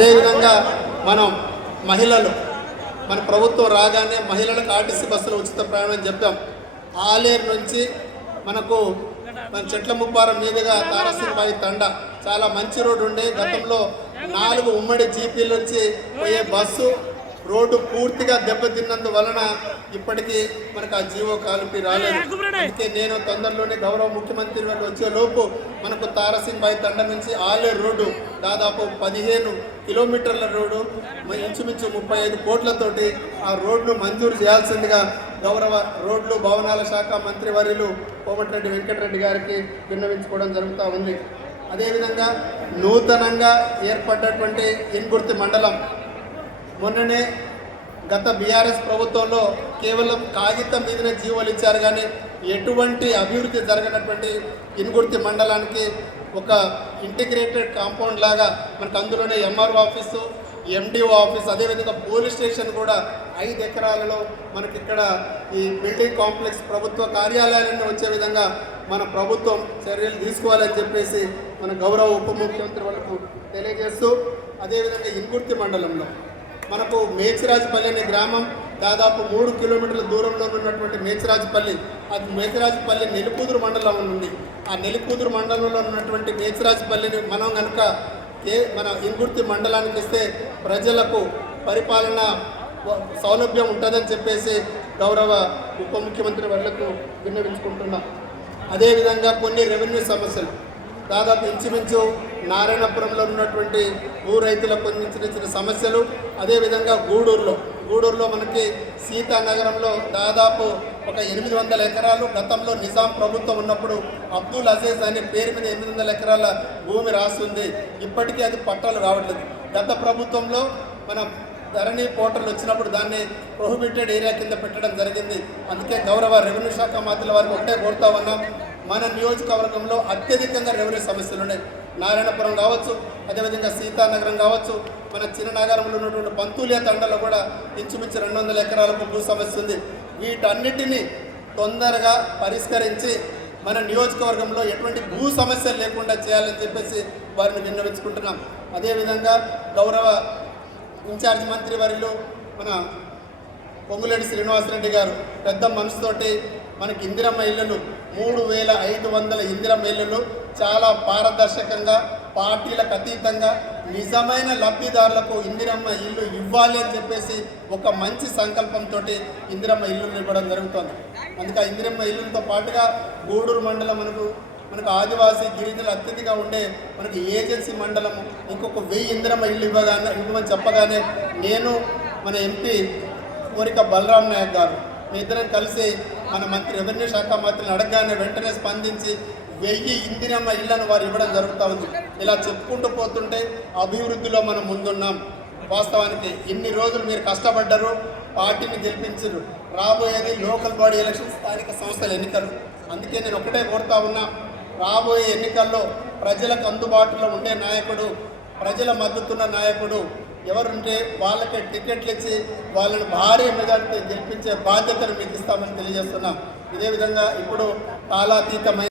అదేవిధంగా మనం మహిళలు మన ప్రభుత్వం రాగానే మహిళలకు ఆర్టీసీ బస్సులు ఉచిత ప్రయాణం చెప్పాం. ఆలేరు నుంచి మనకు మన చెట్ల ముప్పారం మీదుగా తారసింబాయి తండ చాలా మంచి రోడ్డు ఉండే. గతంలో 4 ఉమ్మడి జీపీల నుంచి పోయే బస్సు రోడ్డు పూర్తిగా దెబ్బతిన్నందువలన ఇప్పటికీ మనకు ఆ జీవో కాలుపి రాలేదు. అందుకే నేను తొందరలోనే గౌరవ ముఖ్యమంత్రి వాళ్ళు వచ్చేలోపు మనకు తారసింబాయి తండ నుంచి ఆలేరు రోడ్డు దాదాపు 15 కిలోమీటర్ల రోడ్డు ఇంచుమించు 35 కోట్లతోటి ఆ రోడ్ను మంజూరు చేయాల్సిందిగా గౌరవ రోడ్లు భవనాల శాఖ మంత్రి వర్యులు కోమటిరెడ్డి వెంకటరెడ్డి గారికి విన్నవించుకోవడం జరుగుతూ ఉంది. అదేవిధంగా నూతనంగా ఏర్పడ్డటువంటి ఇన్గుర్తి మండలం మొన్ననే గత బీఆర్ఎస్ ప్రభుత్వంలో కేవలం కాగితం మీదనే జీవోలు ఇచ్చారు, కానీ ఎటువంటి అభివృద్ధి జరగనటువంటి ఇన్గుర్తి మండలానికి ఒక ఇంటిగ్రేటెడ్ కాంపౌండ్ లాగా మనకు అందులోనే ఎంఆర్ఓ ఆఫీసు, ఎండిఓ ఆఫీస్, అదేవిధంగా పోలీస్ స్టేషన్ కూడా 5 ఎకరాలలో మనకి ఇక్కడ ఈ బిల్డింగ్ కాంప్లెక్స్ ప్రభుత్వ కార్యాలయాలన్నీ వచ్చే విధంగా మన ప్రభుత్వం చర్యలు తీసుకోవాలని చెప్పేసి మన గౌరవ ఉప ముఖ్యమంత్రి వాళ్ళకు తెలియజేస్తూ, అదేవిధంగా ఇన్గుర్తి మండలంలో మనకు మేచిరాజపల్లి అనే గ్రామం దాదాపు 3 కిలోమీటర్ల దూరంలో ఉన్నటువంటి మేచిరాజపల్లి, అది మేచిరాజపల్లి నెల్లికూదురు మండలం ఉంది. ఆ నెల్లికూదురు మండలంలో ఉన్నటువంటి మేచిరాజపల్లిని మనం కనుక మన ఇన్గుర్తి మండలానికి ఇస్తే ప్రజలకు పరిపాలన సౌలభ్యం ఉంటుందని చెప్పేసి గౌరవ ఉప ముఖ్యమంత్రి వాళ్ళకు విన్నవించుకుంటున్నాం. అదేవిధంగా కొన్ని రెవెన్యూ సమస్యలు దాదాపు ఇంచుమించు నారాయణపురంలో ఉన్నటువంటి భూ రైతులకు కొన్ని చిన్న సమస్యలు, అదేవిధంగా గూడూరులో మనకి సీతానగరంలో దాదాపు ఒక 800 ఎకరాలు గతంలో నిజాం ప్రభుత్వం ఉన్నప్పుడు అబ్దుల్ అజీజ్ అనే పేరు మీద 800 ఎకరాల భూమి రాస్తుంది. ఇప్పటికీ అది పట్టాలు రావట్లేదు. గత ప్రభుత్వంలో మన ధరణి పోర్టల్ వచ్చినప్పుడు దాన్ని ప్రొహిబిటెడ్ ఏరియా కింద పెట్టడం జరిగింది. అందుకే గౌరవ రెవెన్యూ శాఖ మంత్రుల వారికి ఒకటే కోరుతా ఉన్నాం, మన నియోజకవర్గంలో అత్యధికంగా రెవెన్యూ సమస్యలు ఉన్నాయి. నారాయణపురం కావచ్చు, అదేవిధంగా సీతానగరం కావచ్చు, మన చిన్ననగరంలో ఉన్నటువంటి పంతులియా తండలో కూడా ఇంచుమించు 200 ఎకరాలకు భూ సమస్య ఉంది. వీటన్నిటినీ తొందరగా పరిష్కరించి మన నియోజకవర్గంలో ఎటువంటి భూ సమస్యలు లేకుండా చేయాలని చెప్పేసి వారిని విన్నవించుకుంటున్నాం. అదేవిధంగా గౌరవ ఇన్ఛార్జ్ మంత్రి వర్యులు మన పొంగులేటి శ్రీనివాసరెడ్డి గారు పెద్ద మనసుతోటి మనకి ఇందిరమ్మ ఇళ్లను 3500 ఇందిరమ్మ ఇళ్లను చాలా పారదర్శకంగా పార్టీలకు అతీతంగా నిజమైన లబ్ధిదారులకు ఇందిరమ్మ ఇల్లు ఇవ్వాలి అని చెప్పేసి ఒక మంచి సంకల్పంతో ఇందిరమ్మ ఇల్లును ఇవ్వడం జరుగుతుంది. అందుకే ఇందిరమ్మ ఇల్లుతో పాటుగా గూడూరు మండలం మనకు ఆదివాసీ గిరిజనులు అత్యధికంగా ఉండే మనకి ఏజెన్సీ మండలము ఇంకొక 1000 ఇందిరమ్మ ఇల్లు ఇవ్వమని చెప్పగానే నేను మన ఎంపీ కోరిక బలరాం నాయక్ గారు మీ ఇద్దరం కలిసి మన మంత్రి రెవెన్యూ శాఖ మంత్రిని అడగగానే వెంటనే స్పందించి 1000 ఇందిరమ్మ ఇళ్లను వారు ఇవ్వడం జరుగుతూ ఉంది. ఇలా చెప్పుకుంటూ పోతుంటే అభివృద్ధిలో మనం ముందున్నాం. వాస్తవానికి ఇన్ని రోజులు మీరు కష్టపడ్డారు, పార్టీని గెలిపించారు. రాబోయేది లోకల్ బాడీ ఎలక్షన్, స్థానిక సంస్థల ఎన్నికలు. అందుకే నేను ఒకటే కోరుతా ఉన్నా, రాబోయే ఎన్నికల్లో ప్రజలకు అందుబాటులో ఉండే నాయకుడు, ప్రజల మద్దతున్న నాయకుడు ఎవరుంటే వాళ్ళకే టికెట్లు ఇచ్చి వాళ్ళని భారీ మెజార్టీ గెలిపించే బాధ్యతను మీకు ఇస్తామని తెలియజేస్తున్నాం. ఇదే విధంగా ఇప్పుడు కాలాతీతమైన